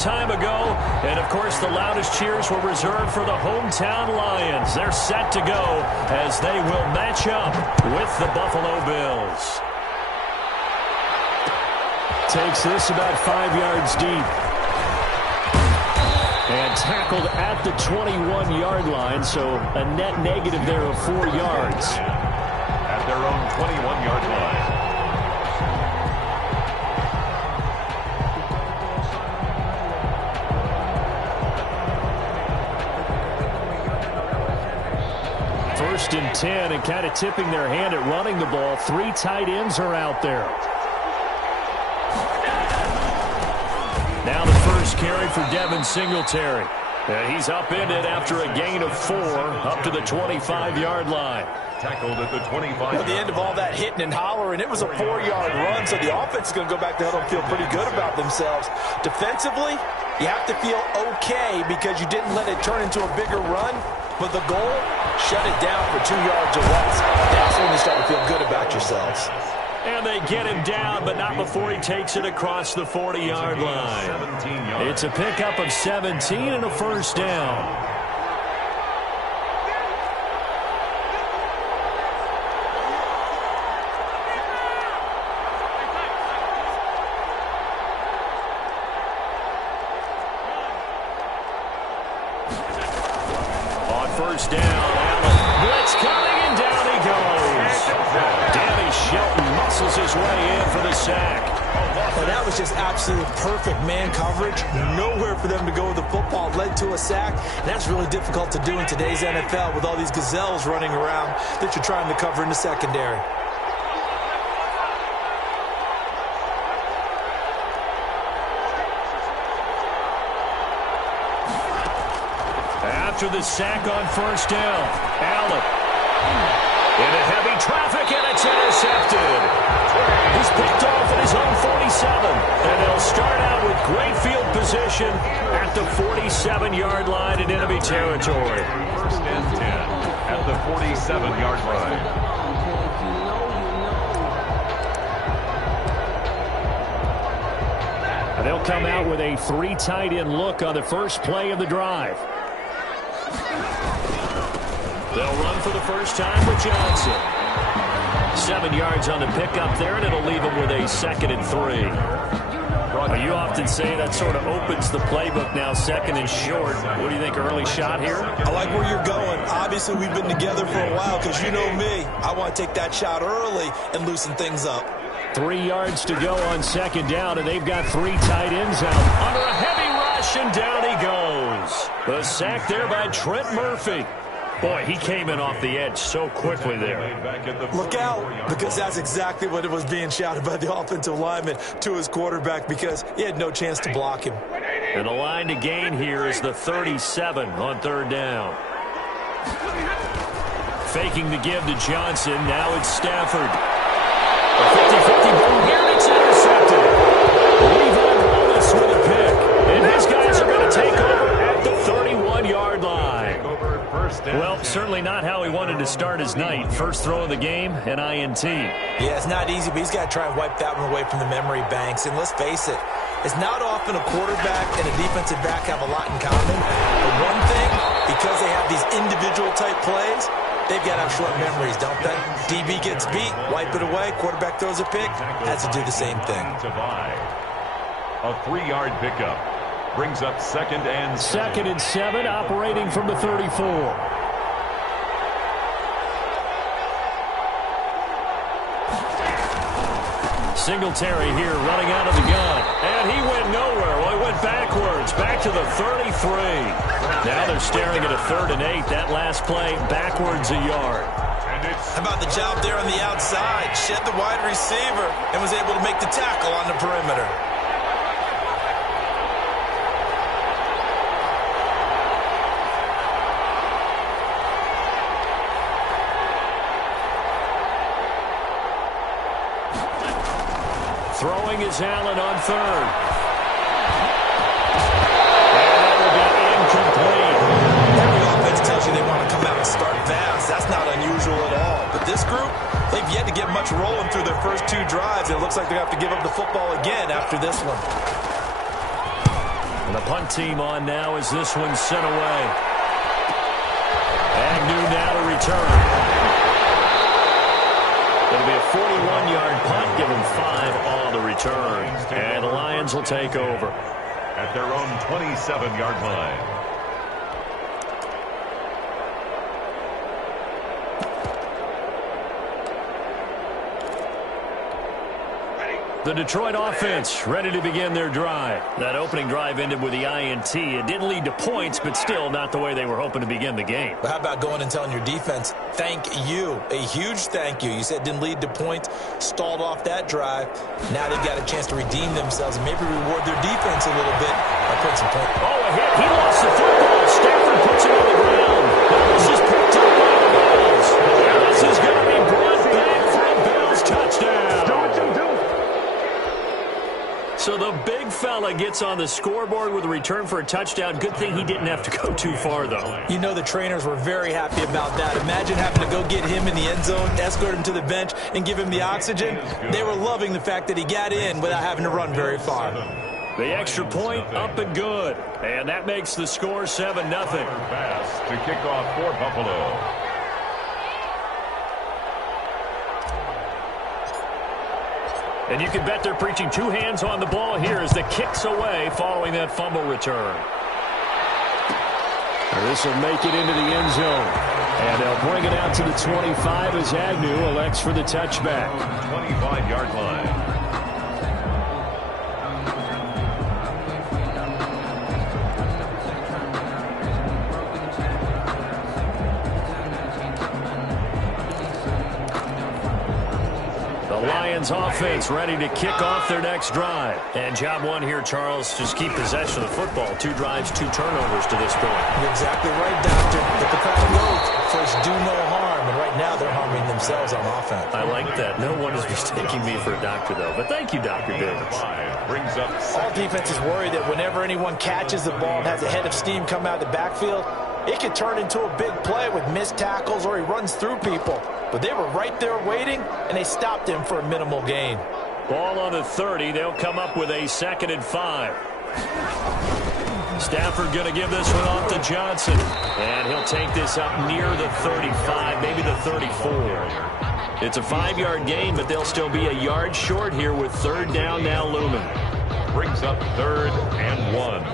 time ago, and of course the loudest cheers were reserved for the hometown Lions. They're set to go as they will match up with the Buffalo Bills. Takes this about 5 yards deep. And tackled at the 21-yard line, so a net negative there of 4 yards. At their own 21-yard line. First and 10, and kind of tipping their hand at running the ball. 3 tight ends are out there. Now the first carry for Devin Singletary. And he's upended after a gain of 4 up to the 25-yard line. Tackled at the 25. At the end of all that hitting and hollering, it was a 4-yard run, so the offense is going to go back to huddle and feel pretty good about themselves. Defensively, you have to feel okay because you didn't let it turn into a bigger run, but the goal, shut it down for 2 yards or less. That's when you start to feel good about yourselves. And they get him down, but not before he takes it across the 40-yard line. It's a pickup of 17 and a first down. On first down, Allen. Blitz coming, and down he goes. Danny Shelton muscles his way in for the sack. Well, that was just absolute perfect man coverage. Nowhere for them to go with the football. Led to a sack. And that's really difficult to do in today's NFL with all these gazelles running around that you're trying to cover in the secondary. After the sack on first down, Allen into heavy traffic, and it's intercepted. He's picked off at his own 47, and they'll start out with great field position at the 47-yard line in enemy territory. First and 10 at the 47-yard line. And they'll come out with a 3 tight end look on the first play of the drive. They'll run for the first time with Johnson. 7 yards on the pickup there, and it'll leave them with a 2nd and 3. Well, you often say that sort of opens the playbook now, 2nd and short. What do you think, early shot here? I like where you're going. Obviously, we've been together for a while because you know me. I want to take that shot early and loosen things up. 3 yards to go on 2nd down, and they've got 3 tight ends out. Under a heavy rush, and down he goes. The sack there by Trent Murphy. Boy, he came in off the edge so quickly there. Look out, because that's exactly what it was being shouted by the offensive lineman to his quarterback because he had no chance to block him. And the line to gain here is the 37 on 3rd down. Faking the give to Johnson. Now it's Stafford. A 50-50 ball here, and it's intercepted. Levi Wallace with a pick. And his guys are going to take over at the 31-yard line. Well, certainly not how he wanted to start his night. First throw of the game, an INT. Yeah, it's not easy, but he's got to try and wipe that one away from the memory banks. And let's face it, it's not often a quarterback and a defensive back have a lot in common. But one thing, because they have these individual type plays, they've got to have short memories, don't they? DB gets beat, wipe it away, quarterback throws a pick, has to do the same thing. A 3-yard pickup. Brings up 2nd and 7. 2nd and 7, operating from the 34. Singletary here running out of the gun. And he went nowhere. Well, he went backwards, back to the 33. Now they're staring at a 3rd and 8. That last play, backwards a yard. How about the job there on the outside? Shed the wide receiver and was able to make the tackle on the perimeter. Throwing is Allen on 3rd. And that will be incomplete. Every offense tells you they want to come out and start fast. That's not unusual at all. But this group, they've yet to get much rolling through their first 2 drives, and it looks like they're going to have to give up the football again after this one. And the punt team on now as this one's sent away. Agnew now to return. It'll be a 41-yard punt, give him 5 on the return. And the Lions will take over at their own 27-yard line. The Detroit offense ready to begin their drive. That opening drive ended with the INT. It didn't lead to points, but still not the way they were hoping to begin the game. But how about going and telling your defense, thank you, a huge thank you. You said it didn't lead to points, stalled off that drive. Now they've got a chance to redeem themselves and maybe reward their defense a little bit by putting some points. Oh, a hit. He lost the football. Stafford puts it on the ground. This is picked up by the Bills. And this is going to be brought back for a Bills touchdown. So the big fella gets on the scoreboard with a return for a touchdown. Good thing he didn't have to go too far, though. You know the trainers were very happy about that. Imagine having to go get him in the end zone, escort him to the bench, and give him the oxygen. They were loving the fact that he got in without having to run very far. The extra point up and good. And that makes the score 7-0. Pass to kick off for Buffalo. And you can bet they're preaching 2 hands on the ball here as the kick's away following that fumble return. This will make it into the end zone. And they'll bring it out to the 25 as Agnew elects for the touchback. 25-yard line. Lions offense ready to kick off their next drive. And job one here, Charles, just keep possession of the football. 2 drives, 2 turnovers to this point. You're exactly right, Doctor. But the crowd goes, first do no harm. And right now they're harming themselves on offense. I like that. No one is mistaking me for a doctor, though. But thank you, Dr. Davis. Brings up all defenses worry that whenever anyone catches the ball and has a head of steam come out of the backfield, it could turn into a big play with missed tackles or he runs through people. But they were right there waiting, and they stopped him for a minimal gain. Ball on the 30. They'll come up with a 2nd and 5. Stafford going to give this one off to Johnson. And he'll take this up near the 35, maybe the 34. It's a 5-yard gain, but they'll still be a yard short here with 3rd down now looming. Brings up 3rd and 1.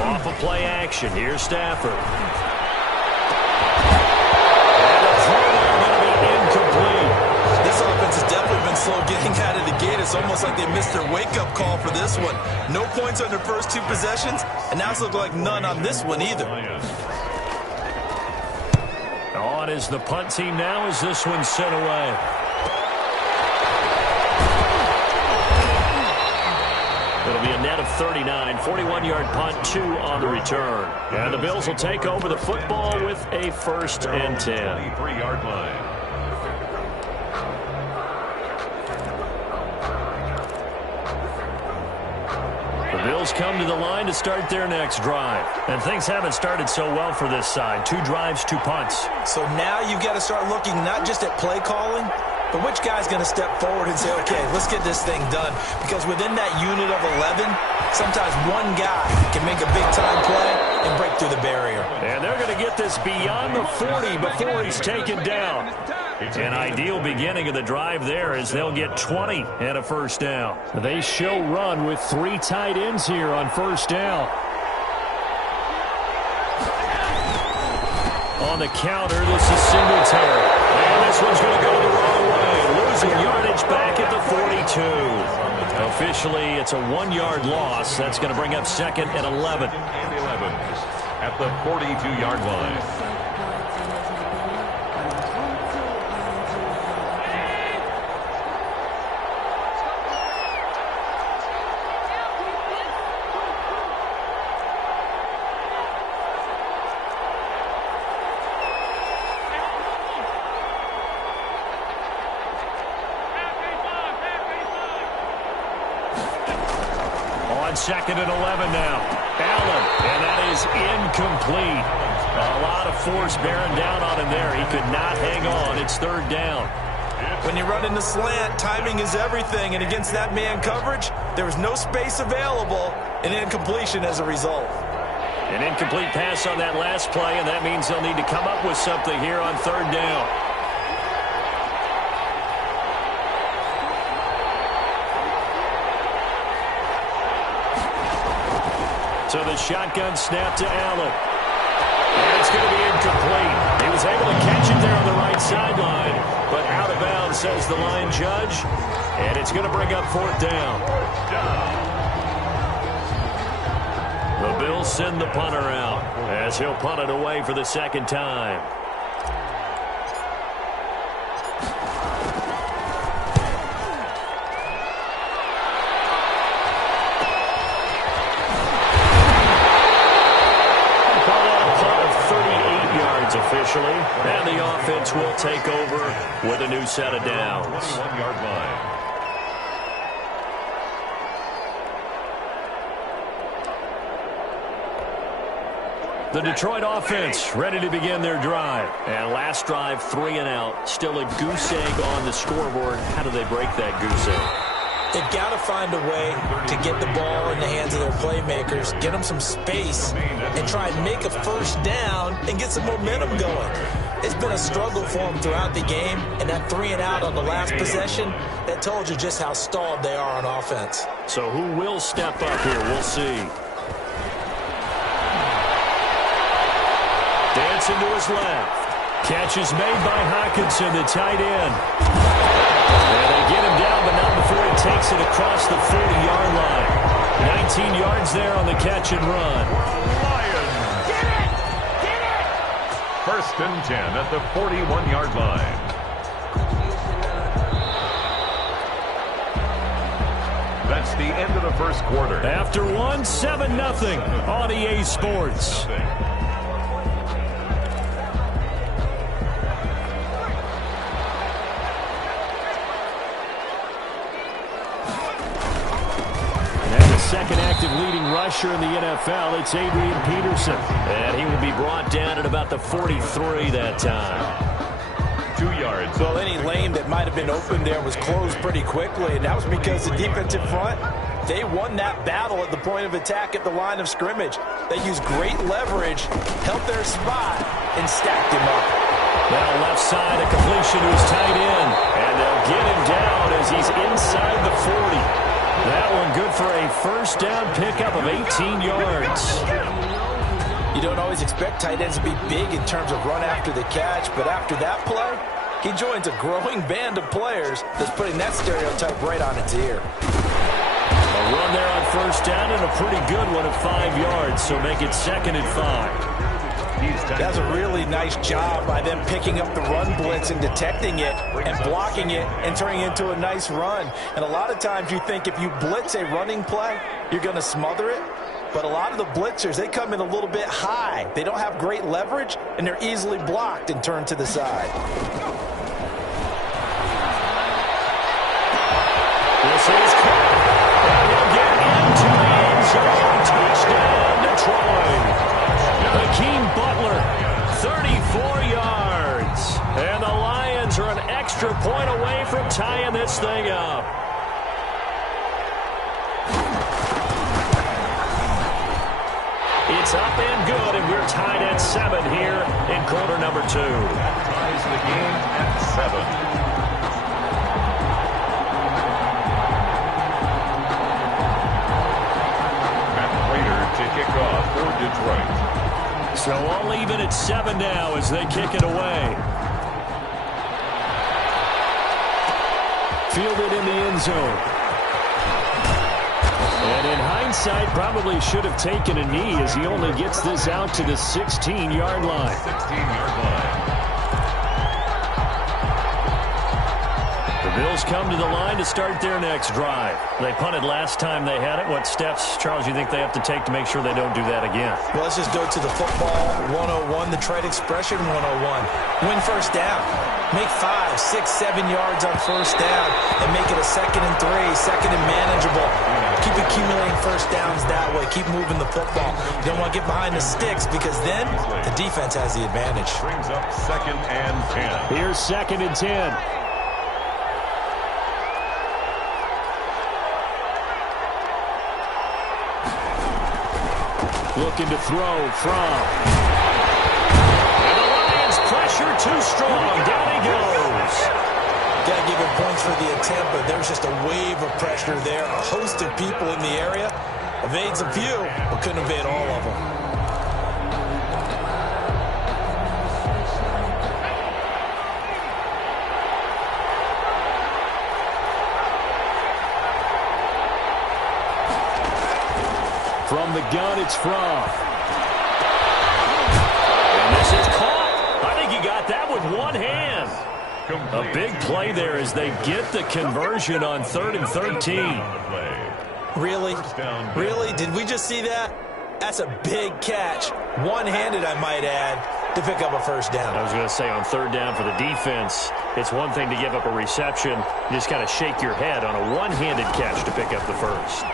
Off of play action. Here's Stafford. And the throw there going to be incomplete. This offense has definitely been slow getting out of the gate. It's almost like they missed their wake-up call for this one. No points on their first 2 possessions, and now it's looking like none on this one either. On is the punt team now as this one's sent away. It'll be a net of 39, 41-yard punt, 2 on the return. And the Bills will take over the football with a 1st and 10. 23-yard line. The Bills come to the line to start their next drive. And things haven't started so well for this side. 2 drives, 2 punts. So now you've got to start looking not just at play calling, but which guy's going to step forward and say, okay, let's get this thing done. Because within that unit of 11, sometimes one guy can make a big-time play and break through the barrier. And they're going to get this beyond the 40 before he's taken down. An ideal beginning of the drive there as they'll get 20 and a 1st down. They show run with 3 tight ends here on 1st down. On the counter, this is Singletary. And this one's going to go the wrong way. Losing yardage back at the 42. Officially, it's a 1-yard loss. That's going to bring up 2nd and 11. At the 42-yard line. On 2nd and 11 now. Allen, and that is incomplete. A lot of force bearing down on him there. He could not hang on. It's 3rd down. When you run in the slant, timing is everything. And against that man coverage, there was no space available, and incompletion as a result. An incomplete pass on that last play, and that means they'll need to come up with something here on 3rd down. So the shotgun snap to Allen. And it's going to be incomplete. He was able to catch it there on the right sideline, but out of bounds, says the line judge. And it's going to bring up 4th down. The Bills send the punter out as he'll punt it away for the 2nd time. Officially, and the offense will take over with a new set of downs. 21-yard line. The Detroit offense ready to begin their drive. And last drive, 3 and out. Still a goose egg on the scoreboard. How do they break that goose egg? They've got to find a way to get the ball in the hands of their playmakers, get them some space, and try and make a 1st down and get some momentum going. It's been a struggle for them throughout the game, and that 3 and out on the last possession, that told you just how stalled they are on offense. So who will step up here? We'll see. Dancing to his left. Catch is made by Hockenson, the tight end. And they get him down, but not before he takes it across the 40-yard line. 19 yards there on the catch and run. Lions. Get it! Get it! 1st and 10 at the 41-yard line. That's the end of the 1st quarter. After 1, 7-0 on EA Sports. Second active leading rusher in the NFL, it's Adrian Peterson. And he will be brought down at about the 43 that time. 2 yards. Well, any lane that might have been open there was closed pretty quickly, and that was because the defensive front, they won that battle at the point of attack at the line of scrimmage. They used great leverage, held their spot, and stacked him up. Now left side, a completion to his tight end. And they'll get him down as he's inside the 40. That one good for a 1st down pickup of 18 yards. You don't always expect tight ends to be big in terms of run after the catch, but after that play, he joins a growing band of players that's putting that stereotype right on its ear. A run there on 1st down and a pretty good one at 5 yards, so make it 2nd and 5. That's a really nice job by them picking up the run blitz and detecting it and blocking it and turning it into a nice run. And a lot of times you think if you blitz a running play, you're going to smother it. But a lot of the blitzers, they come in a little bit high. They don't have great leverage, and they're easily blocked and turned to the side. This is caught. And he'll get into the end zone. Touchdown, Detroit. Hakeem Butler, 34 yards. And the Lions are an extra point away from tying this thing up. It's up and good, and we're tied at 7 here in quarter number 2. Ties the game at 7. To kick off for Detroit. So I'll leave it at 7 now as they kick it away. Fielded in the end zone. And in hindsight, probably should have taken a knee as he only gets this out to the 16-yard line. 16-yard line. The Bills come to the line to start their next drive. They punted last time they had it. What steps, Charles, you think they have to take to make sure they don't do that again? Well, let's just go to the football 101, the trade expression 101. Win 1st down. Make 5, 6, 7 yards on 1st down and make it a 2nd and 3, 2nd and manageable. Keep accumulating first downs that way. Keep moving the football. You don't want to get behind the sticks because then the defense has the advantage. Brings up 2nd and 10. Here's 2nd and 10. Looking to throw from. And the Lions pressure too strong. Down he goes. Got to give him points for the attempt, but there's just a wave of pressure there. A host of people in the area. Evades a few, but couldn't evade all of them. From the gun, it's from. And this is caught. I think he got that with one hand. A big play there as they get the conversion on 3rd and 13. Really? Really? Did we just see that? That's a big catch. One-handed, I might add, to pick up a first down. I was going to say on 3rd down for the defense, it's one thing to give up a reception. You just kind of shake your head on a one-handed catch to pick up the first.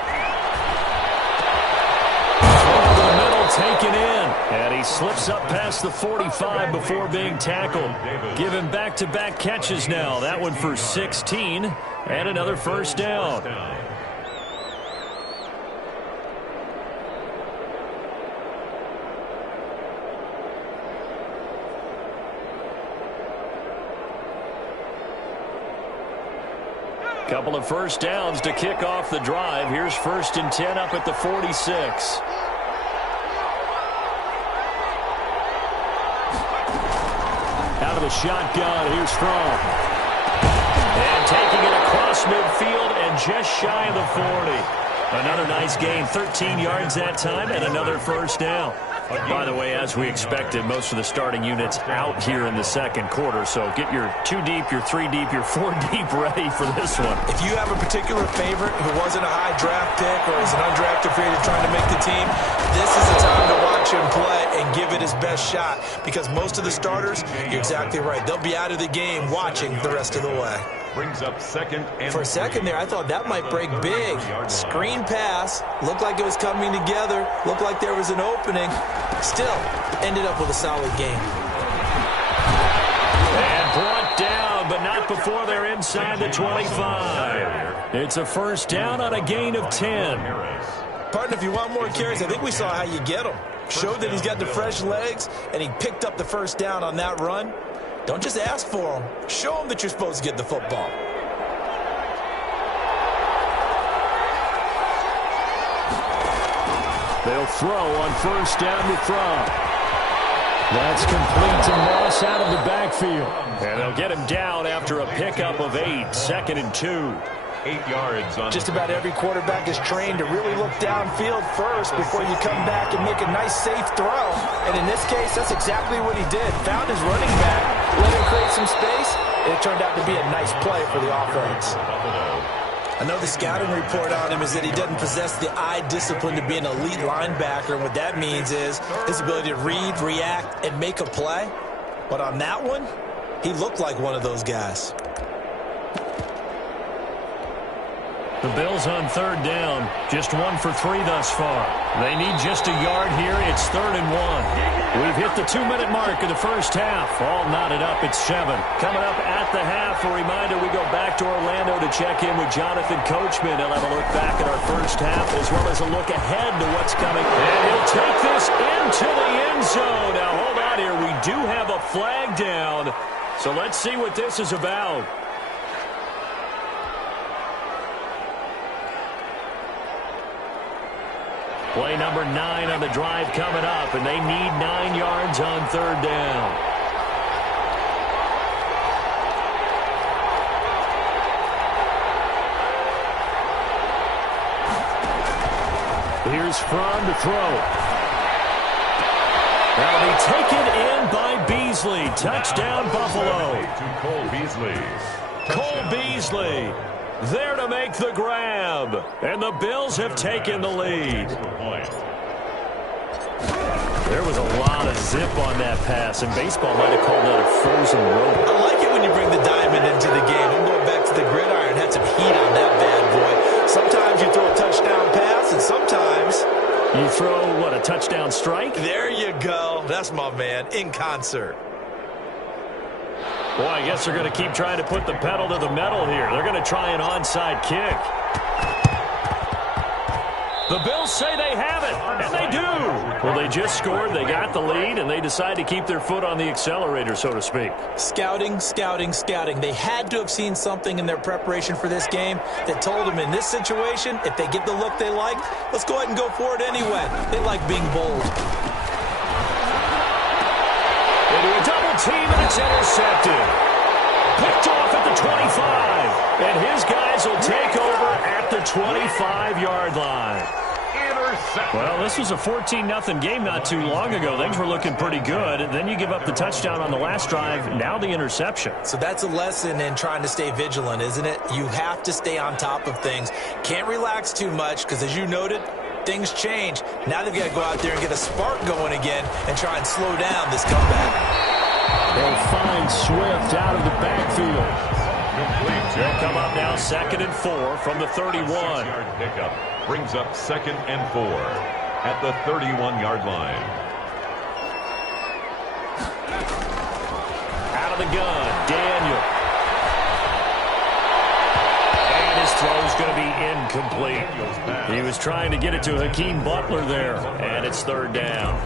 Taken in, and he slips up past the 45 before being tackled. Give him back-to-back catches now. That one for 16, and another first down. Couple of first downs to kick off the drive. Here's 1st and 10 up at the 46. Out of the shotgun, here's Strong. And taking it across midfield and just shy of the 40. Another nice gain, 13 yards that time, and another first down. By the way, as we expected, most of the starting units out here in the 2nd quarter, so get your 2 deep, your 3 deep, your 4 deep ready for this one. If you have a particular favorite who wasn't a high draft pick or is an undrafted free agent trying to make the team, this is the time to watch him play and give it his best shot, because most of the starters, you're exactly right, they'll be out of the game watching the rest of the way. Brings up 2nd and For a second there, I thought that might break big. Screen pass. Looked like it was coming together. Looked like there was an opening. Still, ended up with a solid game. And brought down, but not before they're inside the 25. It's a first down on a gain of 10. Partner, if you want more carries, I think we saw how you get them. Showed that he's got the fresh legs, and he picked up the first down on that run. Don't just ask for them. Show them that you're supposed to get the football. They'll throw on first down to throw. That's complete to Moss out of the backfield. And they'll get him down after a pickup of 8, 2nd and 2. 8 yards on. Just about every quarterback is trained to really look downfield first before you come back and make a nice, safe throw. And in this case, that's exactly what he did. Found his running back, let him create some space, and it turned out to be a nice play for the offense. I know the scouting report on him is that he doesn't possess the eye discipline to be an elite linebacker, and what that means is his ability to read, react, and make a play. But on that one, he looked like one of those guys. The Bills on 3rd down. Just 1 for 3 thus far. They need just a yard here. It's 3rd and 1. We've hit the 2-minute mark of the first half. All knotted up at 7. Coming up at the half, a reminder, we go back to Orlando to check in with Jonathan Coachman. He'll have a look back at our first half as well as a look ahead to what's coming. And he'll take this into the end zone. Now, hold on here. We do have a flag down. So let's see what this is about. Play number 9 on the drive coming up, and they need 9 yards on 3rd down. Here's Fromm to throw. That'll be taken in by Beasley. Touchdown, Buffalo. To Cole Beasley. Cole Beasley there to make the grab. And the Bills have taken the lead. There was a lot of zip on that pass, and baseball might have called that a frozen rope. I like it when you bring the diamond into the game. I'm going back to the gridiron. Had some heat on that bad boy. Sometimes you throw a touchdown pass You throw, what, a touchdown strike? There you go. That's my man, in concert. Boy, I guess they're going to keep trying to put the pedal to the metal here. They're going to try an onside kick. The Bills say they have it, and they do. Well, they just scored, they got the lead, and they decide to keep their foot on the accelerator, so to speak. Scouting, scouting, scouting. They had to have seen something in their preparation for this game that told them in this situation, if they get the look they like, let's go ahead and go for it anyway. They like being bold. They do a double team, and it's intercepted. Picked off at the 25, and his guys will take over at the 25-yard line. Well, this was a 14-0 game not too long ago. Things were looking pretty good. And then you give up the touchdown on the last drive, now the interception. So that's a lesson in trying to stay vigilant, isn't it? You have to stay on top of things. Can't relax too much because, as you noted, things change. Now they've got to go out there and get a spark going again and try and slow down this comeback. They'll find Swift out of the backfield. They'll come up now 2nd and 4 from the 31. Pickup brings up 2nd and 4 at the 31-yard line. Out of the gun, Daniel. And his throw's going to be incomplete. He was trying to get it to Hakeem Butler there, and it's 3rd down.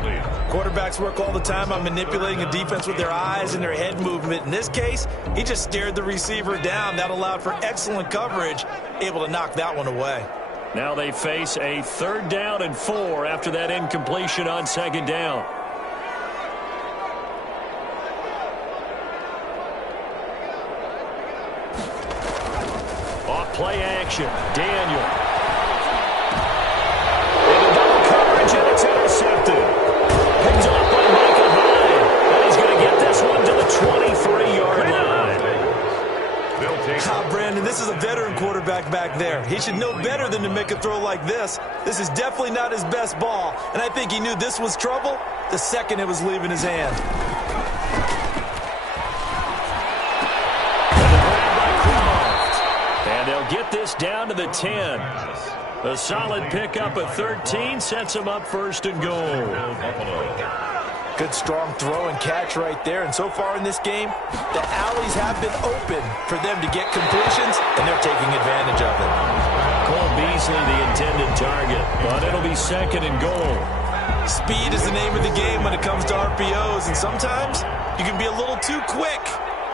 Quarterbacks work all the time on manipulating a defense with their eyes and their head movement. In this case, he just stared the receiver down. That allowed for excellent coverage, able to knock that one away. Now they face a 3rd down and 4 after that incompletion on 2nd down. Off play action, Daniel. Into double coverage, and it's intercepted. Picked up by Michael Hyde, and he's going to get this one to the 23-yard line. Brandon, this is a veteran quarterback back there. He should know better than to make a throw like this. This is definitely not his best ball, and I think he knew this was trouble the second it was leaving his hand. And they'll get this down to the 10. A solid pickup of 13 sets them up 1st and goal. Good strong throw and catch right there. And so far in this game, the alleys have been open for them to get completions, and they're taking advantage of it. Cole Beasley, the intended target, but it'll be 2nd and goal. Speed is the name of the game when it comes to RPOs, and sometimes you can be a little too quick,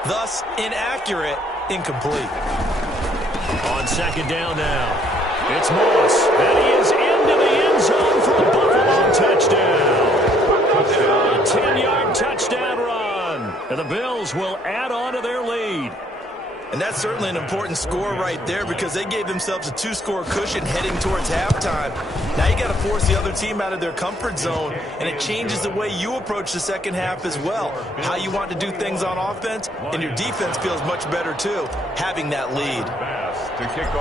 thus inaccurate, incomplete. On 2nd down now, it's Moss, and he is into the end zone for a Buffalo touchdown. A 10-yard touchdown run, and the Bills will add on to their lead. And that's certainly an important score right there because they gave themselves a 2-score cushion heading towards halftime. Now you got to force the other team out of their comfort zone, and it changes the way you approach the second half as well. How you want to do things on offense, and your defense feels much better too, having that lead.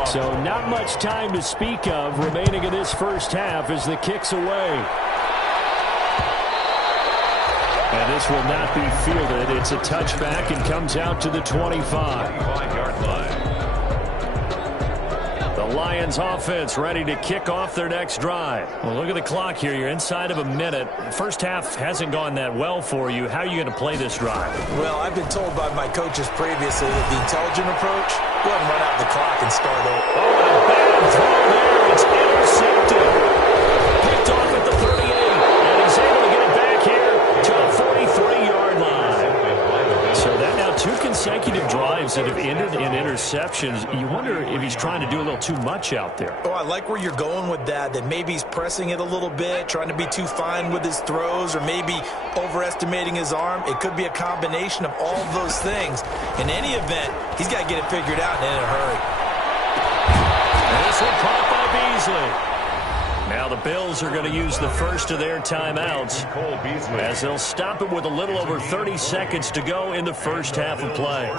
So not much time to speak of remaining in this first half as the kick's away. And this will not be fielded. It's a touchback and comes out to the 25-yard line. The Lions offense ready to kick off their next drive. Well, look at the clock here. You're inside of a minute. First half hasn't gone that well for you. How are you going to play this drive? Well, I've been told by my coaches previously that the intelligent approach, go ahead and run out the clock and start over. Oh, and a bad throw there. It's intercepted. Picked off at the 38, and he's able to get it back here to the 43-yard line. So that now 2 consecutive drives that have ended in interceptions. You wonder if he's trying to do a little too much out there. Oh, I like where you're going with that maybe he's pressing it a little bit, trying to be too fine with his throws, or maybe overestimating his arm. It could be a combination of all of those things. In any event, he's got to get it figured out and in a hurry. And this one caught by Beasley. Now the Bills are going to use the first of their timeouts as they'll stop it with a little over 30 seconds to go in the first half of play.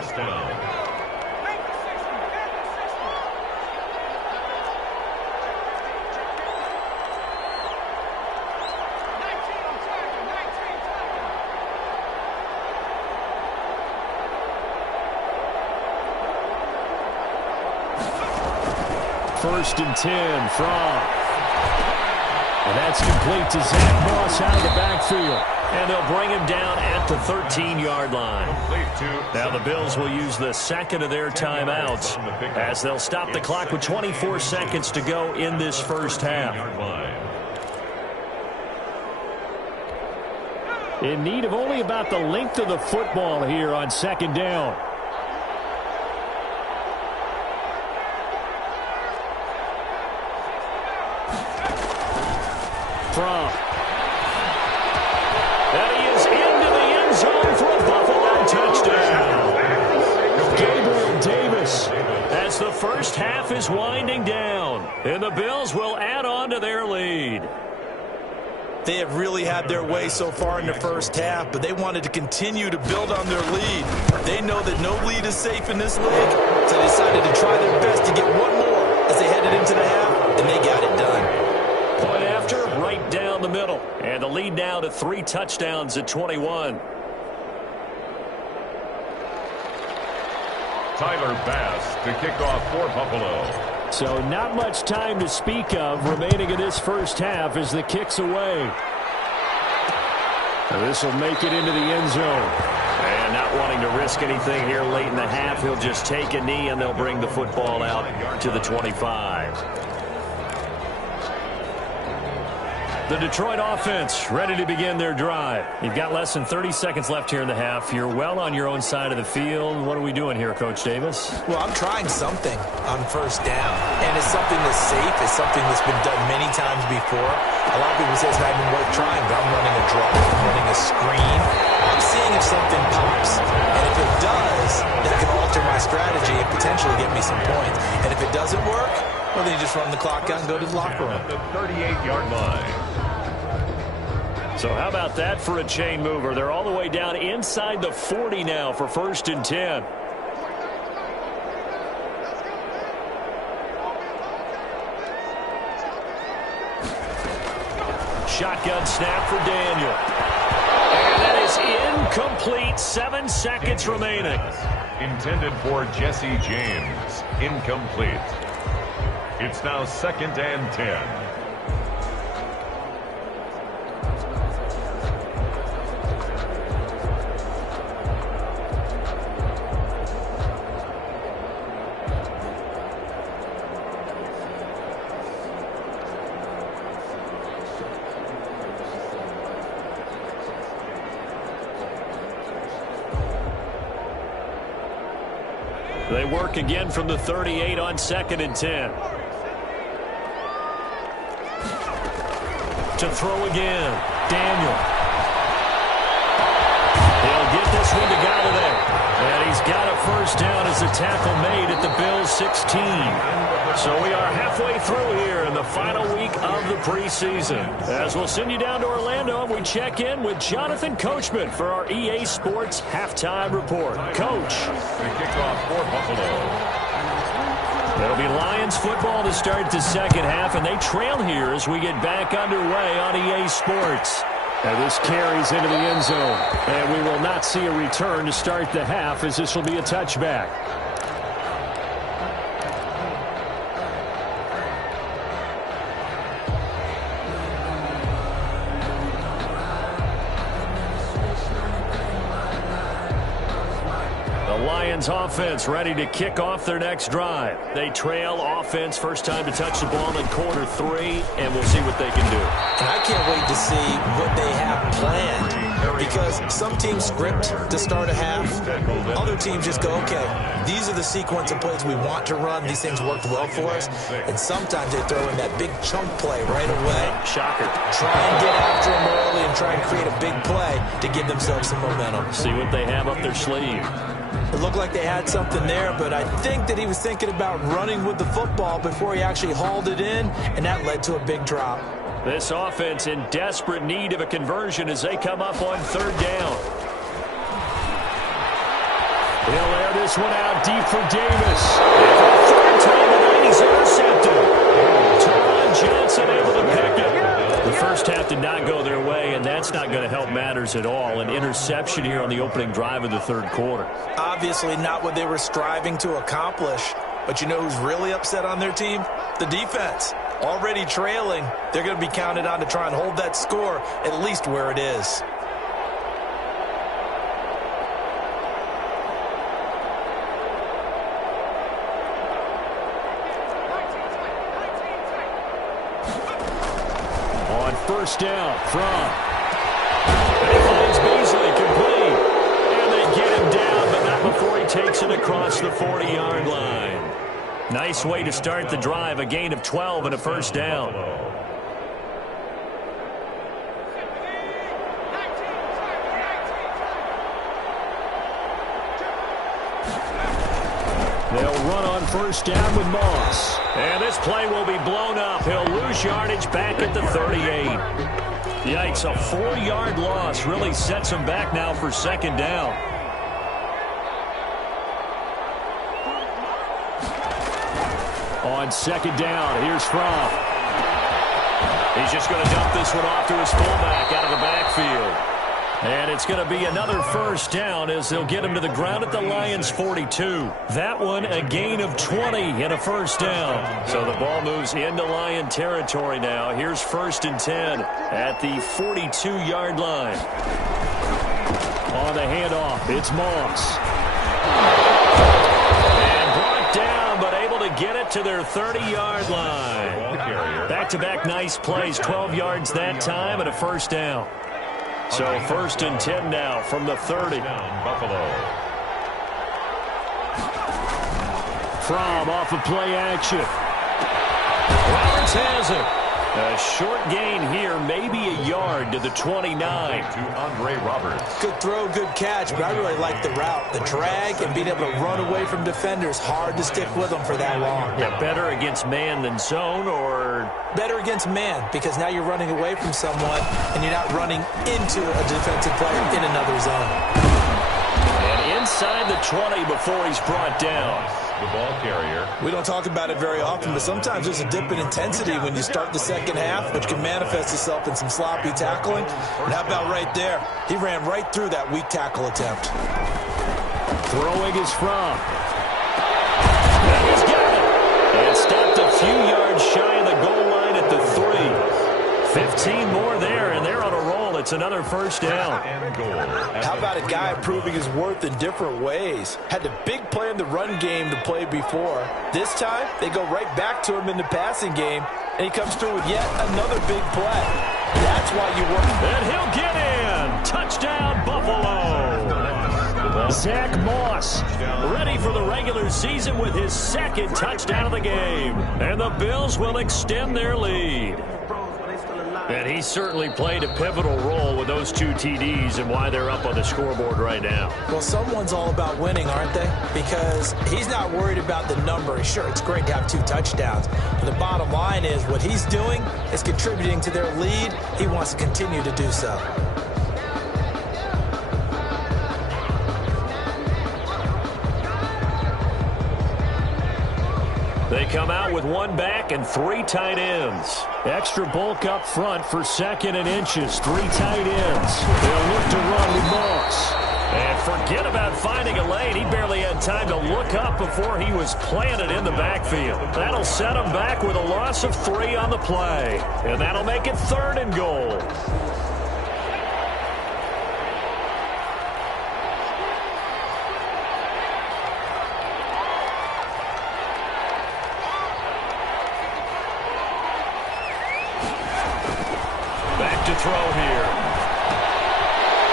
First and 10 from And that's complete to Zach Moss out of the backfield. And they'll bring him down at the 13-yard line. Now the Bills will use the second of their timeouts as they'll stop the clock with 24 seconds to go in this first half. In need of only about the length of the football here on second down. And he is into the end zone for a Buffalo touchdown. Gabriel Davis as the first half is winding down. And the Bills will add on to their lead. They have really had their way so far in the first half, but they wanted to continue to build on their lead. They know that no lead is safe in this league, so they decided to try their best to get one more as they headed into the half, and they got it done. Point after, right down the middle. And the lead now to 3 touchdowns at 21. Tyler Bass to kick off for Buffalo. So not much time to speak of remaining in this first half as the kick's away. This will make it into the end zone. And not wanting to risk anything here late in the half, he'll just take a knee and they'll bring the football out to the 25. The Detroit offense ready to begin their drive. You've got less than 30 seconds left here in the half. You're well on your own side of the field. What are we doing here, Coach Davis? Well, I'm trying something on first down, and it's something that's safe. It's something that's been done many times before. A lot of people say it's not even worth trying, but I'm running a draw. I'm running a screen. I'm seeing if something pops, and if it does, that can alter my strategy and potentially get me some points. And if it doesn't work, well, then you just run the clock out and go to the locker room. At the 38-yard line. So how about that for a chain mover? They're all the way down inside the 40 now for 1st and 10. Shotgun snap for Daniel. And that is incomplete. 7 seconds remaining. Intended for Jesse James. Incomplete. It's now 2nd and 10. They work again from the 38 on 2nd and 10. To throw again. Daniel. He'll get this one to Galladay. And he's got a first down as the tackle made at the Bills' 16. So we are halfway through here in the final week of the preseason. As we'll send you down to Orlando, we check in with Jonathan Coachman for our EA Sports Halftime Report. Coach. The kickoff for Buffalo. It'll be Lions football to start the second half, and they trail here as we get back underway on EA Sports. And this carries into the end zone, and we will not see a return to start the half as this will be a touchback. Lions offense ready to kick off their next drive. They trail offense, first time to touch the ball in quarter 3, and we'll see what they can do. And I can't wait to see what they have planned, because some teams script to start a half. Other teams just go, okay, these are the sequence of plays we want to run. These things worked well for us. And sometimes they throw in that big chunk play right away. Shocker. Try and get after them early and try and create a big play to give themselves some momentum. See what they have up their sleeve. It looked like they had something there, but I think that he was thinking about running with the football before he actually hauled it in, and that led to a big drop. This offense in desperate need of a conversion as they come up on 3rd down. He'll air this one out deep for Davis. And for the 3rd time tonight, he's intercepted. Teron Johnson able to pick it. The first half did not go their way, and that's not going to help matters at all. An interception here on the opening drive of the 3rd quarter. Obviously not what they were striving to accomplish. But you know who's really upset on their team? The defense. Already trailing, they're going to be counted on to try and hold that score at least where it is. On first down from. And he finds Beasley complete. And they get him down, but not before he takes it across the 40-yard line. Nice way to start the drive, a gain of 12 and a first down. They'll run on first down with Moss. And this play will be blown up. He'll lose yardage back at the 38. Yikes, a 4-yard loss really sets him back now for second down. On second down, here's Fromm. He's just going to dump this one off to his fullback out of the backfield. And it's going to be another first down as they'll get him to the ground at the Lions' 42. That one a gain of 20 and a first down. So the ball moves into Lion territory now. Here's first and 10 at the 42-yard line. On the handoff, it's Moss. And brought down, but able to get it to their 30-yard line. Back-to-back nice plays, 12 yards that time and a first down. So first and 10 now from the 30. Buffalo. Fromm off of play action. Roberts has it. A short gain here, maybe a yard to the 29. To Andre Roberts. Good throw, good catch, but I really like the route. The drag and being able to run away from defenders. Hard to stick with them for that long. Yeah, better against man than zone, or? Better against man, because now you're running away from someone and you're not running into a defensive player in another zone. And inside the 20 before he's brought down. The ball carrier. We don't talk about it very often, but sometimes there's a dip in intensity when you start the second half, which can manifest itself in some sloppy tackling. And how about right there? He ran right through that weak tackle attempt. Throwing is Fromm. And he's got it. And stopped a few yards shy of the goal line at the 3. 15 more there, and they're on a roll. It's another first down. How about a guy proving his worth in different ways? Had the big play in the run game to play before. This time, they go right back to him in the passing game, and he comes through with yet another big play. That's why you work. And he'll get in. Touchdown, Buffalo. Zach Moss ready for the regular season with his second touchdown of the game. And the Bills will extend their lead. And he certainly played a pivotal role with those 2 TDs and why they're up on the scoreboard right now. Well, someone's all about winning, aren't they? Because he's not worried about the number. Sure, it's great to have 2 touchdowns. But the bottom line is what he's doing is contributing to their lead. He wants to continue to do so. They come out with 1 back and 3 tight ends. Extra bulk up front for second and inches. 3 tight ends. They'll look to run with Moss. And forget about finding a lane. He barely had time to look up before he was planted in the backfield. That'll set him back with a loss of 3 on the play. And that'll make it 3rd and goal. To throw here.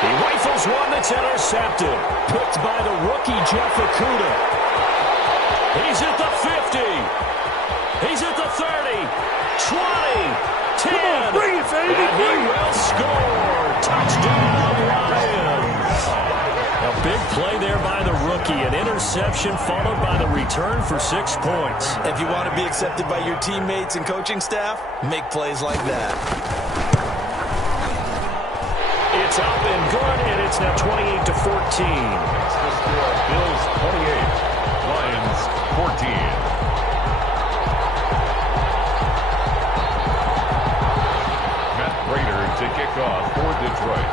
He rifles one that's intercepted. Picked by the rookie, Jeff Okudah. He's at the 50. He's at the 30. 20. 10. Bring it, baby. And he will score. Touchdown, Lions. A big play there by the rookie. An interception followed by the return for 6 points. If you want to be accepted by your teammates and coaching staff, make plays like that. It's up and good, and it's now 28-14. That's the score. Bills 28, Lions 14. Matt Prater to kick off for Detroit.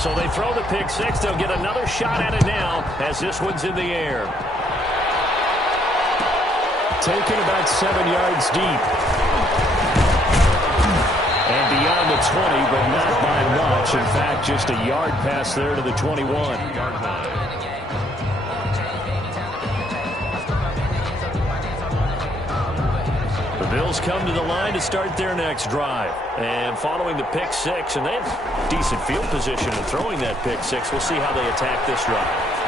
So they throw the pick 6. They'll get another shot at it now as this one's in the air. Taken about 7 yards deep. And beyond the 20, but not by much. In fact, just a yard pass there to the 21. The Bills come to the line to start their next drive. And following the pick six, and they have decent field position in throwing that pick six. We'll see how they attack this drive.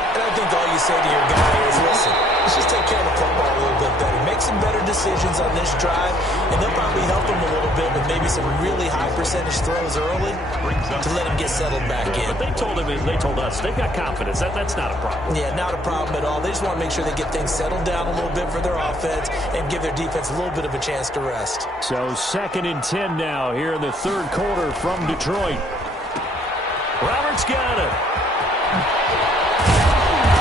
And I think all you say to your guy is, listen, let's just take care of the football a little bit better. Make some better decisions on this drive, and they'll probably help him a little bit with maybe some really high percentage throws early to let him get settled back in. But they told us, they've got confidence. That's not a problem. Yeah, not a problem at all. They just want to make sure they get things settled down a little bit for their offense and give their defense a little bit of a chance to rest. So 2nd and 10 now here in the third quarter from Detroit. Roberts got it.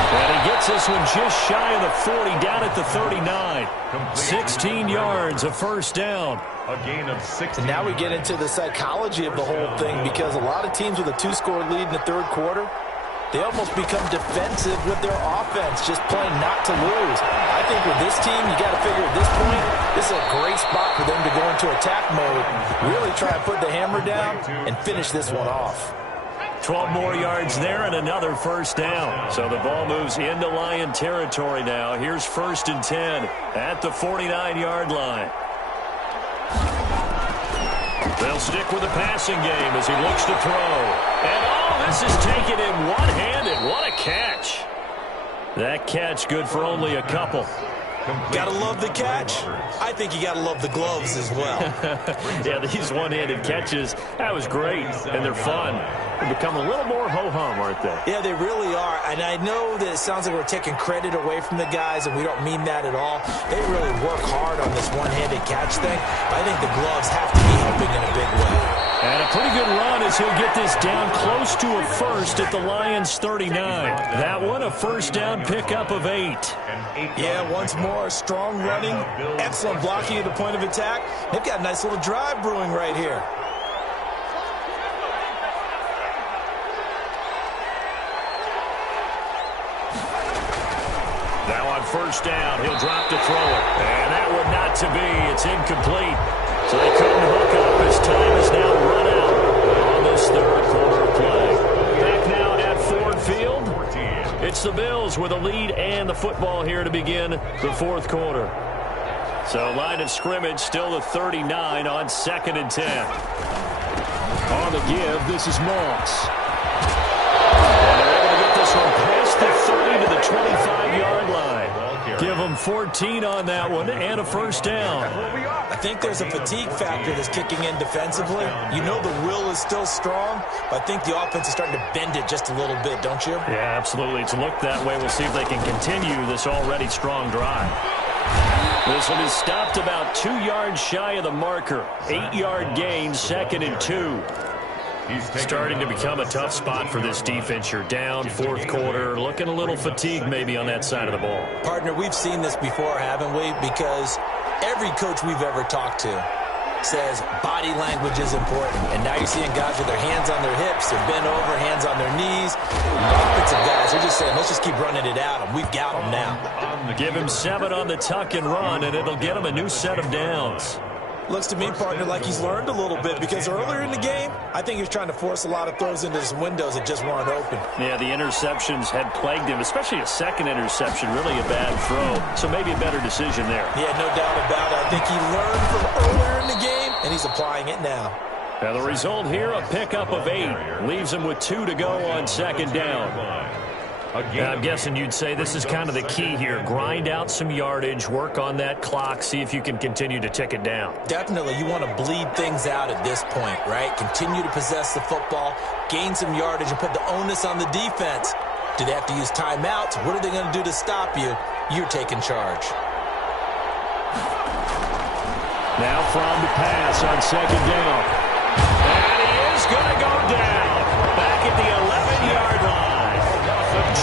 And he gets this one just shy of the 40, down at the 39. 16 yards, a first down. A gain of 6. And now we get into the psychology of the whole thing, because a lot of teams with a 2-score lead in the third quarter, they almost become defensive with their offense, just playing not to lose. I think with this team, you got to figure at this point, this is a great spot for them to go into attack mode, really try and put the hammer down and finish this one off. 12 more yards there and another first down. So the ball moves into Lion territory now. Here's 1st and 10 at the 49-yard line. They'll stick with the passing game as he looks to throw. And this is taken in one-handed. What a catch. That catch good for only a couple. Gotta love the catch. I think you gotta love the gloves as well. Yeah, these one-handed catches, that was great, and they're fun. They become a little more ho-hum, aren't they? Yeah, they really are. And I know that it sounds like we're taking credit away from the guys, and we don't mean that at all. They really work hard on this one-handed catch thing. I think the gloves have to be helping in a big way. And a pretty good run as he'll get this down close to a first at the Lions' 39. That one, a first down pickup of 8. Yeah, once more, strong running, excellent blocking at the point of attack. They've got a nice little drive brewing right here. Now on first down, he'll drop to throw it. And that one not to be. It's incomplete. So they couldn't hook up as time is now run out on this third quarter play. Back now at Ford Field. It's the Bills with a lead and the football here to begin the fourth quarter. So line of scrimmage still the 39 on 2nd and 10. On the give, this is Moss. And they're able to get this one past the 30 to the 25-yard line. Give them 14 on that one and a first down. I think there's a fatigue factor that's kicking in defensively. You know the will is still strong, but I think the offense is starting to bend it just a little bit, don't you? Yeah, absolutely. It's looked that way. We'll see if they can continue this already strong drive. This one is stopped about 2 yards shy of the marker. 8-yard gain, 2nd and 2. Starting to become a tough spot for this defense. You're down, fourth quarter, looking a little fatigued maybe on that side of the ball. Partner, we've seen this before, haven't we? Because every coach we've ever talked to says body language is important. And now you're seeing guys with their hands on their hips, they're bent over, hands on their knees. The offensive guys are just saying, let's just keep running it at them. We've got them now. Give him 7 on the tuck and run, and it'll get him a new set of downs. Looks to me, partner, like he's learned a little bit, because earlier in the game, I think he was trying to force a lot of throws into some windows that just weren't open. Yeah, the interceptions had plagued him, especially a second interception, really a bad throw. So maybe a better decision there. Yeah, no doubt about it. I think he learned from earlier in the game, and he's applying it now. Now the result here, a pickup of 8. Leaves him with 2 to go on 2nd down. Now, I'm guessing you'd say this is kind of the key here. Grind out some yardage, work on that clock, see if you can continue to tick it down. Definitely. You want to bleed things out at this point, right? Continue to possess the football, gain some yardage, and put the onus on the defense. Do they have to use timeouts? What are they going to do to stop you? You're taking charge. Now from the pass on 2nd down. And he is going to go down back at the 11-yard line.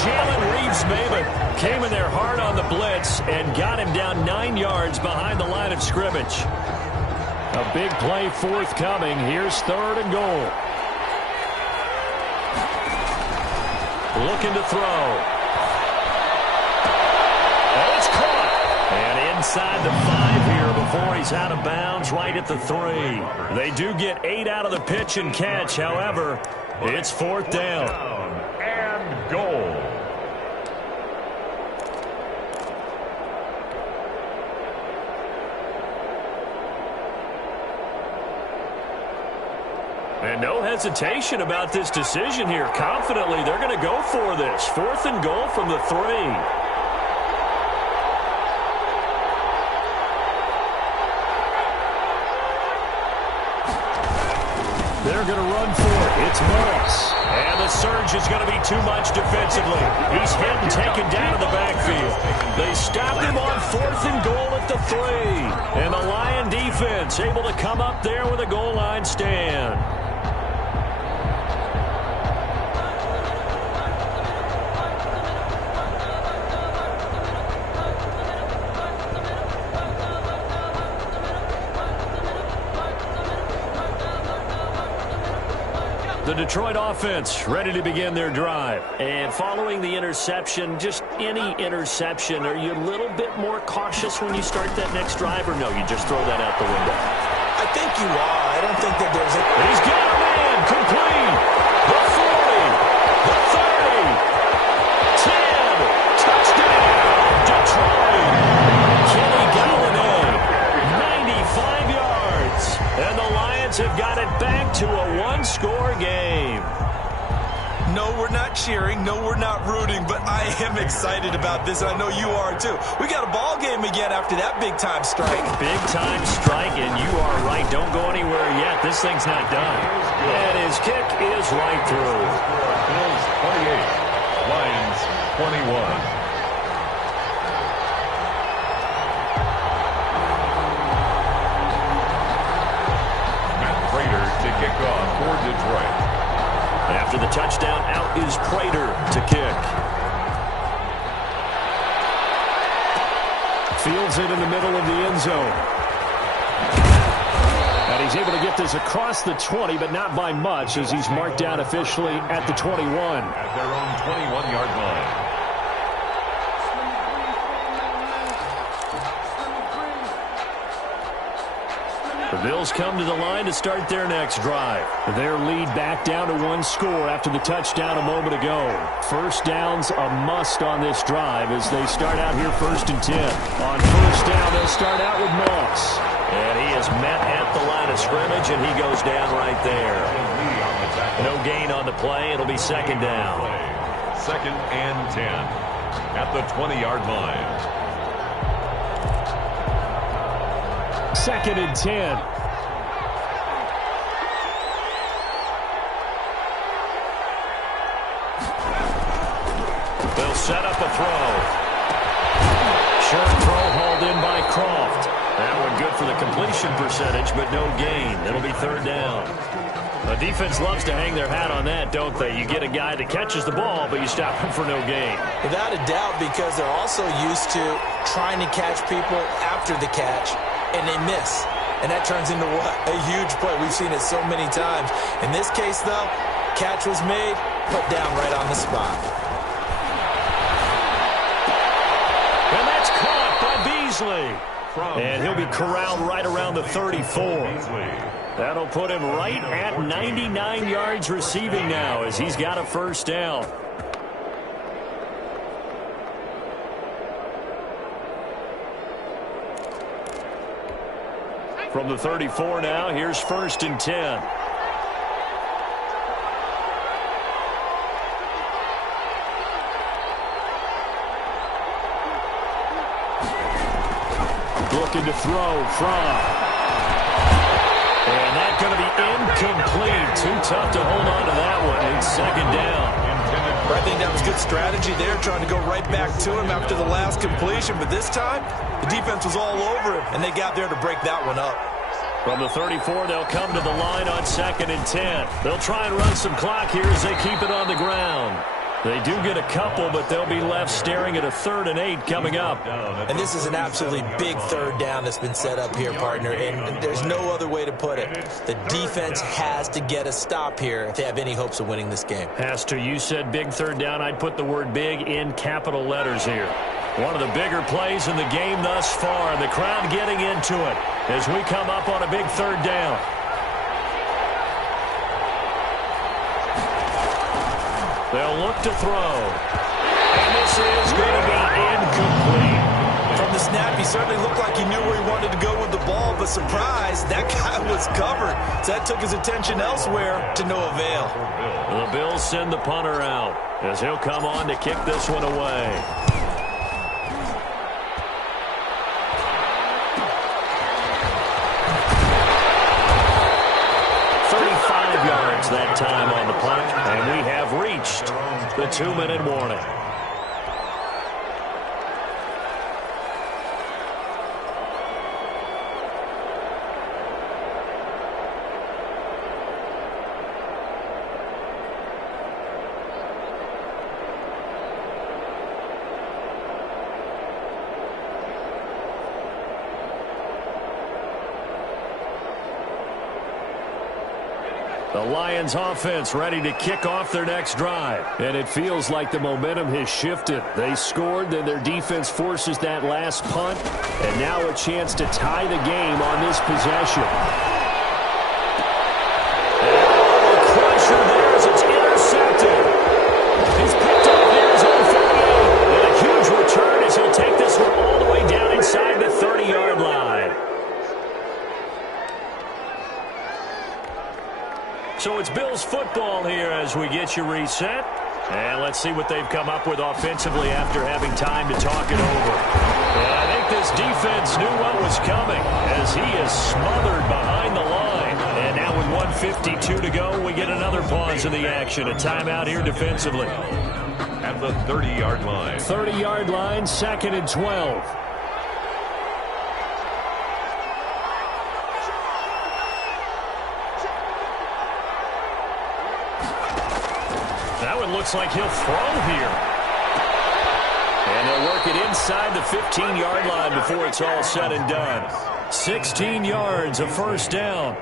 Jalen Reeves-Maybin came in there hard on the blitz and got him down 9 yards behind the line of scrimmage. A big play forthcoming. Here's 3rd and goal. Looking to throw. And it's caught. And inside the 5 here before he's out of bounds right at the 3. They do get 8 out of the pitch and catch. However, it's 4th down. And goal. And no hesitation about this decision here. Confidently, they're going to go for this. 4th and goal from the 3. They're going to run for it. It's Moss. And the surge is going to be too much defensively. He's hit and taken down in the backfield. They stopped him on 4th and goal at the 3. And the Lion defense able to come up there with a goal line stand. The Detroit offense ready to begin their drive. And following the interception, just any interception, are you a little bit more cautious when you start that next drive, or no, you just throw that out the window? I think you are. I don't think that there's a... He's got a man complete. The 40, the 30, 10, touchdown, Detroit. Kenny Galladay, 95 yards. And the Lions have got it back to a one-score game. No, we're not cheering. No, we're not rooting. But I am excited about this, and I know you are too. We got a ball game again after that big-time strike. Big-time strike, and you are right. Don't go anywhere yet. This thing's not done. And his kick is right through. Bills 28, Lions 21. To kick off for Detroit. After the touchdown, out is Prater to kick. Fields it in the middle of the end zone. And he's able to get this across the 20, but not by much, as he's marked down officially at the 21. At their own 21-yard line. The Bills come to the line to start their next drive. Their lead back down to 1 score after the touchdown a moment ago. First down's a must on this drive as they start out here 1st and 10. On first down, they'll start out with Moss. And he is met at the line of scrimmage, and he goes down right there. No gain on the play. It'll be 2nd down. 2nd and 10 at the 20-yard line. 2nd and 10. They'll set up a throw. Short throw hauled in by Croft. That one good for the completion percentage, but no gain. It'll be 3rd down. The defense loves to hang their hat on that, don't they? You get a guy that catches the ball, but you stop him for no gain. Without a doubt, because they're also used to trying to catch people after the catch, and they miss. And that turns into what? A huge play. We've seen it so many times. In this case, though, catch was made, put down right on the spot. And that's caught by Beasley. And he'll be corralled right around the 34. That'll put him right at 99 yards receiving now as he's got a first down. From the 34 now, here's 1st and 10. Looking to throw from. And that's going to be incomplete. Too tough to hold on to that one. It's 2nd down. I think that was good strategy there, trying to go right back to him after the last completion. But this time, the defense was all over him, and they got there to break that one up. From the 34, they'll come to the line on 2nd and 10. They'll try and run some clock here as they keep it on the ground. They do get a couple, but they'll be left staring at a 3rd and 8 coming up. And this is an absolutely big 3rd down that's been set up here, partner, and there's no other way to put it. The defense has to get a stop here if they have any hopes of winning this game. Pastor, you said big 3rd down. I'd put the word big in capital letters here. One of the bigger plays in the game thus far. The crowd getting into it as we come up on a big third down. They'll look to throw. And this is going to be incomplete. From the snap, he certainly looked like he knew where he wanted to go with the ball, but surprise, that guy was covered. So that took his attention elsewhere to no avail. The Bills send the punter out as he'll come on to kick this one away. 35 yards that time on the punt, and we have reached the 2-minute warning. The Lions offense ready to kick off their next drive. And it feels like the momentum has shifted. They scored, then their defense forces that last punt. And now a chance to tie the game on this possession. A crusher there as it's intercepted. He's picked up near his own 38. And a huge return as he'll take this one all the way down inside the 30-yard line. So it's Bills football here as we get you reset. And let's see what they've come up with offensively after having time to talk it over. And I think this defense knew what was coming as he is smothered behind the line. And now with 1:52 to go, we get another pause in the action. A timeout here defensively. At the 30-yard line. 30-yard line, 2nd and 12. That one looks like he'll throw here. And they'll work it inside the 15-yard line before it's all said and done. 16 yards, a first down.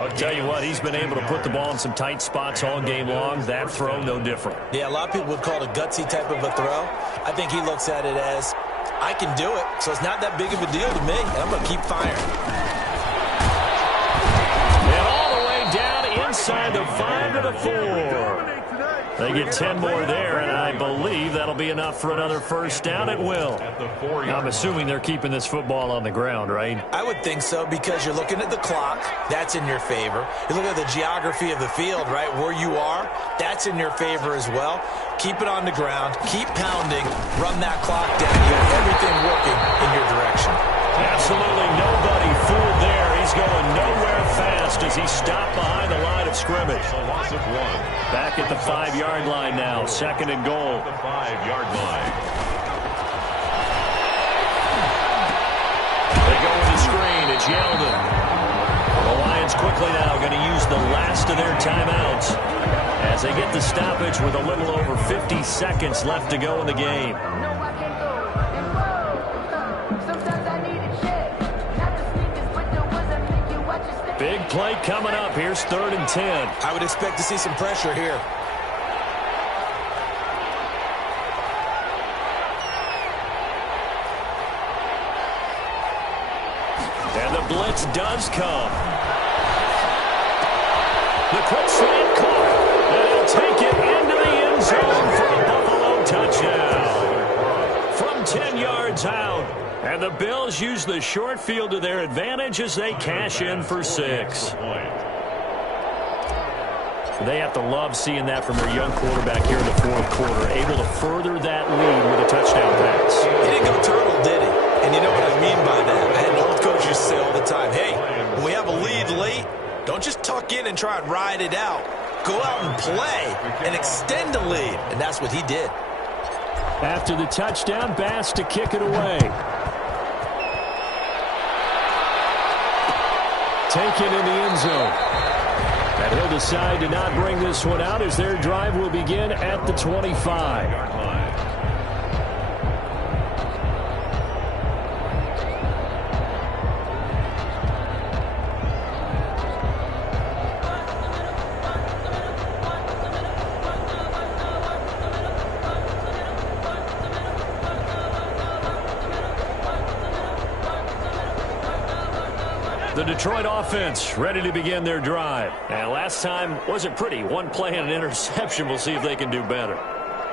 I'll tell you what, he's been able to put the ball in some tight spots all game long. That throw, no different. Yeah, a lot of people would call it a gutsy type of a throw. I think he looks at it as, I can do it, so it's not that big of a deal to me, and I'm going to keep firing. And all the way down inside the 5 to the 4. They get 10 more there, and I believe that'll be enough for another first down. It will. I'm assuming they're keeping this football on the ground, right? I would think so, because you're looking at the clock. That's in your favor. You look at the geography of the field, right, where you are. That's in your favor as well. Keep it on the ground. Keep pounding. Run that clock down. You have everything working in your direction. Absolutely nobody fooled there. He's going nowhere fast as he stopped behind the line of scrimmage. A loss of 1. Back at the 5-yard line now. 2nd and goal. The 5-yard line. They go with the screen. It's Yeldon. The Lions quickly now going to use the last of their timeouts as they get the stoppage with a little over 50 seconds left to go in the game. Big play coming up. Here's 3rd and 10. I would expect to see some pressure here. And the blitz does come. The quick slant caught. And he'll take it into the end zone for a Buffalo touchdown. From 10 yards out. And the Bills use the short field to their advantage as they cash in for 6. They have to love seeing that from their young quarterback here in the 4th quarter, able to further that lead with a touchdown pass. He didn't go turtle, did he? And you know what I mean by that. I had old coaches say all the time, hey, when we have a lead late, don't just tuck in and try and ride it out. Go out and play and extend the lead. And that's what he did. After the touchdown, Bass to kick it away. Taken in the end zone. And he'll decide to not bring this one out as their drive will begin at the 25. The Detroit offense ready to begin their drive. And last time wasn't pretty. One play and an interception. We'll see if they can do better.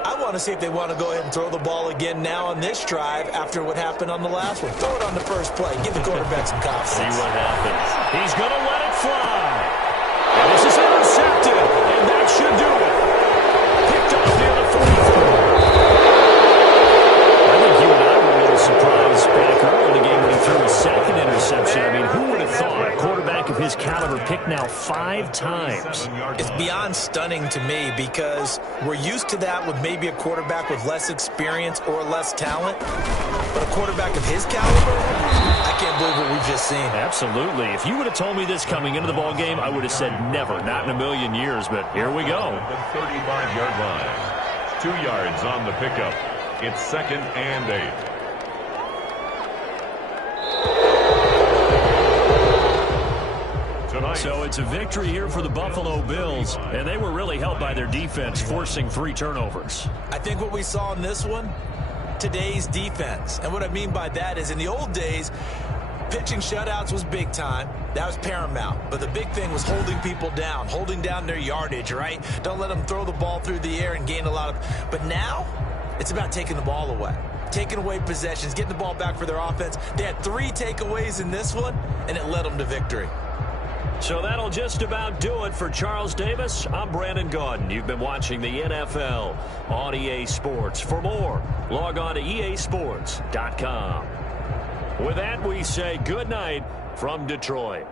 I want to see if they want to go ahead and throw the ball again now on this drive after what happened on the last one. Throw it on the first play. Give the quarterback some confidence. See what happens. He's going to let it fly. And this is intercepted. And that should do it. Picked off near the 44. I think you and I were a little surprised back early in the game when he threw a second interception. I mean, who would have thought a quarterback of his caliber picked now 5 times? It's beyond stunning to me because we're used to that with maybe a quarterback with less experience or less talent. But a quarterback of his caliber, I can't believe what we've just seen. Absolutely. If you would have told me this coming into the ball game, I would have said never, not in a million years. But here we go. The 35-yard line. 2 yards on the pickup. It's 2nd and 8. So it's a victory here for the Buffalo Bills, and they were really helped by their defense, forcing 3 turnovers. I think what we saw in this one, today's defense. And what I mean by that is in the old days, pitching shutouts was big time. That was paramount. But the big thing was holding people down, holding down their yardage, right? Don't let them throw the ball through the air and gain a lot of... But now, it's about taking the ball away. Taking away possessions, getting the ball back for their offense. They had 3 takeaways in this one, and it led them to victory. So that'll just about do it for Charles Davis. I'm Brandon Gaudin. You've been watching the NFL on EA Sports. For more, log on to easports.com. With that, we say good night from Detroit.